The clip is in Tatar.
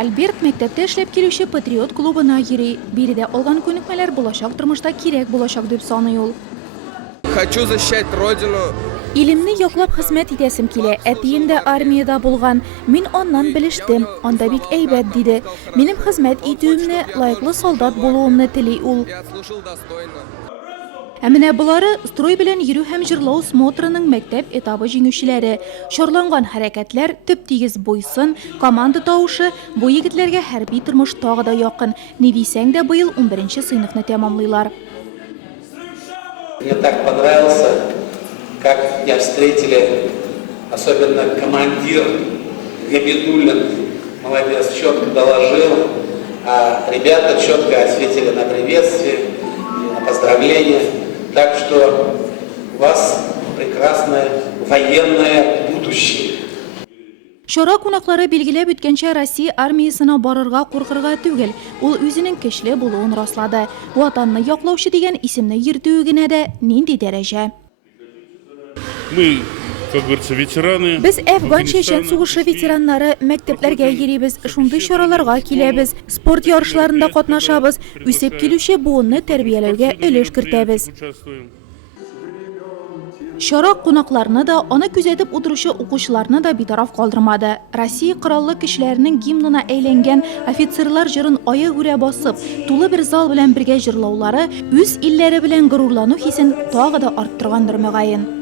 Альберт мәктәптә эшләп килүче Патриот клубына йөри. Биредә алган күнекмәләр булачак тормышта кирәк булачак дип саный ул. Хочу защищать родину. Илемне яклап хезмәт итәсем килә. Әтием дә армиядә булган. Мин аннан белештем. Анда бик әйбәт диде. Минем хезмәт итүемне, лайыклы солдат булуымны тели ул. Я отслужил достойно. Ә менә булары строй белән йөрү һәм җырлау смотрының мәктәп этабы җиңүчеләре. Шарланган хәрәкәтләр, төп тигез буйсын, команда тавышы бу егетләргә хәрби тормыш тагы да якын. Ни дисәң дә быел 11-нче сыйныфны тәмамлыйлар. Мне так понравился, как я встретили, особенно командир Габидуллин. Молодец, четко доложил, а ребята четко ответили на приветствие, на поздравления. Так что у вас прекрасное военное будущее. Шара кунаклары билгеләп үткәнчә Россия армиясына барырга куркырга түгел, ул үзенең көчле булуын раслады. Ватанны яклаучы дигән исемне йөртүе генә дә нинди дәрәҗә. Мы, как говорится, ветераны. Без Афган-Чечен сугышы ветераннары мәктәпләргә йөрибез, шундый чараларга киләбез, спорт ярышларында катнашабыз, үсеп килүче буынны тәрбияләүгә өлеш кертәбез. Шара кунакларны да, аны күзәтеп утыручы укучыларны да битараф калдырмады. Россия кораллы көчләренең гимнына әйләнгән офицерлар җырын аягүрә басып, тулы бер зал белән бергә җырлаулары үз илләре белән горурлану хисен тагы да арттыргандыр мөгаен.